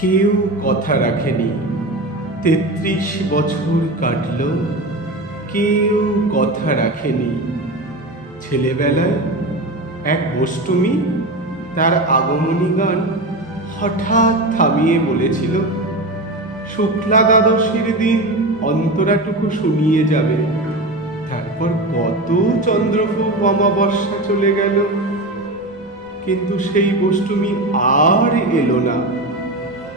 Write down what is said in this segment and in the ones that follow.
কেউ কথা রাখেনি। তেত্রিশ বছর কাটল, কেউ কথা রাখেনি। ছেলেবেলায় এক বষ্টমী তার আগমনী গান হঠাৎ থামিয়ে বলেছিল শুক্লা দ্বাদশীর দিন অন্তরাটুকু শুনিয়ে যাবে। তারপর কত চন্দ্রভূপ অমাবস্যা চলে গেল। কিন্তু সেই বষ্টমী আর এলো না।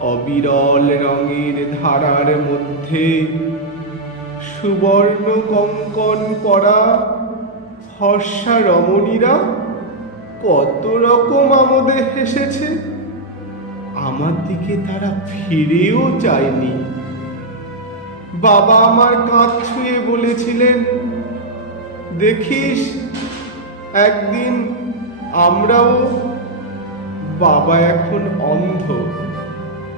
অবিরল রঙের ধারার মধ্যে সুবর্ণ কঙ্কন পরা ফর্সা রমণীরা কত রকম আমোদে হেসেছে। আমার দিকে তারা ফিরেও চায়নি। বাবা আমার কাঁধ ছুঁয়ে বলেছিলেন, দেখিস, একদিন আমরাও বাবা এখন অন্ধ।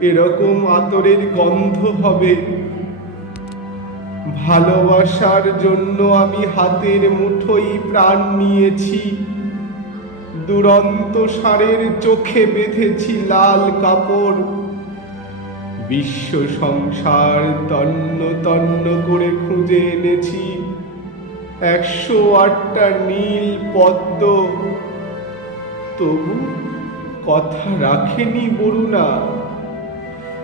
এরকম আতরের গন্ধ হবে। ভালোবাসার জন্য আমি হাতের মুঠোই প্রাণ নিয়েছি। দুরন্ত সারের চোখে বেঁধেছি লাল কাপড়। বিশ্ব সংসার তন্ন তন্ন করে খুঁজে এনেছি। একশো আটটা নীল পদ্ম। তবু কথা রাখেনি বরুণা।